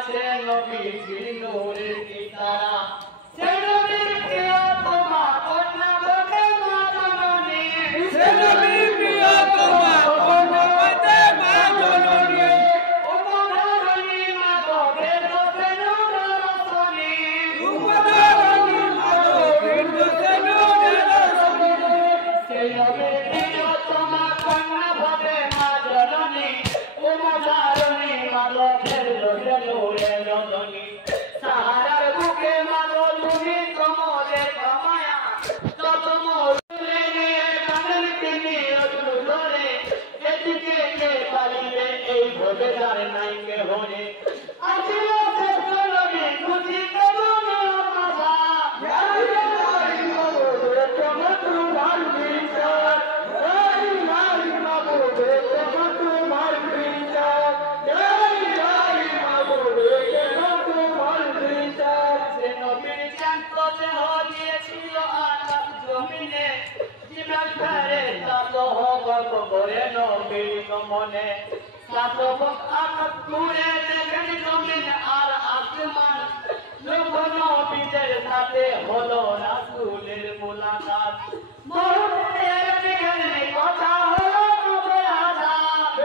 আছে নবীজির নূরের ইশারা সে নবীর প্রিয়তমা কন্যা বটে মা জননী সে নবীর প্রিয়তমা কন্যা বটে মা জননী উপধরণী মা গো বেদতে নূরের রসনী উপধরণী মা গো বেদতে নূরের রসনী সে নবীর প্রিয়তমা কন্যা বটে মা জননী উপধরণী মা গো বেদতে নূরের রসনী সাহারার বুকে মা গো তুমি তোমাদের কামায়া তত মোরে কানের তিনি অজু ধরে এদিকে কে পালিবে এই ভোগে যার নাই কে হরে আসিল সে চলবে খুশি কেমন বাবা লাই লাই বাবু তোমার ভাল বিচার লাই লাই বাবু তোমার বিচার লাই লাই বাবু তোমার বিচার সে নবীর চান্ত দেহ দিয়েছিল আকাশ জমিনে জীবন ফেরে তাত গল্প করে নবীর গমনে সাতব আকাশ ঘুরে দেখেন জমিন আর আসমান লোক নবীদের সাথে হলো রাসূলের মুলাকাত মরণের দিনে কথা হলো নবীর আযাব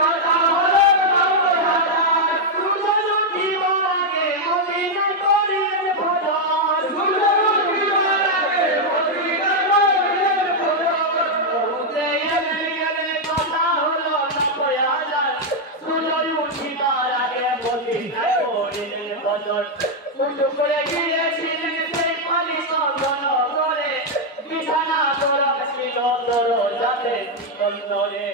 কথা হলো নবীর আযাব সুজন উঠিবার আগে মদিনা করিলেন ভজন সুজন উঠিবার আগে মদিনা করিলেন ভজন বহুতে কথা হলো নবীর আযাব সুজন উঠিবার আগে মদিনা করিলেন ভজন উঠু করে গিয়েছিলেন সেই পানি সন্দন করে বিছানা করা ছিল দরজাতে শিকল ধরে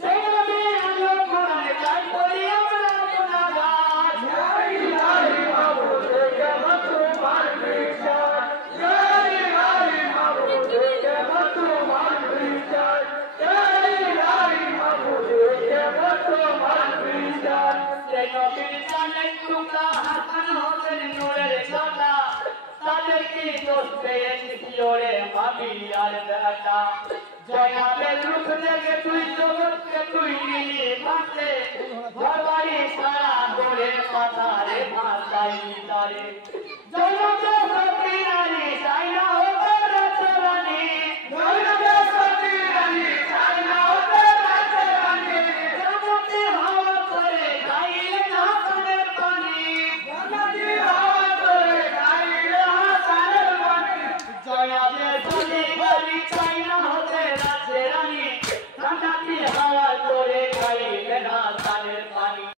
সেই নবীর আলো কোরআনে তাই করি আমরা গুনাহগার লাই লাই বাবু কেমন তোমার বিচার লাই লাই বাবু কেমন তোমার বিচার লাই লাই বাবু কেমন তোমার বিচার সেই নবীর জানের টুকরা হাসান হোসেন নূরের ছোটা তাদের কি দোষ পেয়েছিস ওরে ভাবি আর বেটা জয়াবের রূপ দেখে তুই জগৎকে তুই নিলি ভাতে ঘর বাড়ি সারা করে পাতারে ভাতাই তারে জগতে সতী রানী চাই না হতে রানী জগতে সতী রানী চাই না হতে রানী জগতে হাওয়া করে খাইলে হাসানের পানি জগতে হাওয়া করে খাইলে হাসানের পানি জয়াবে সতী রানী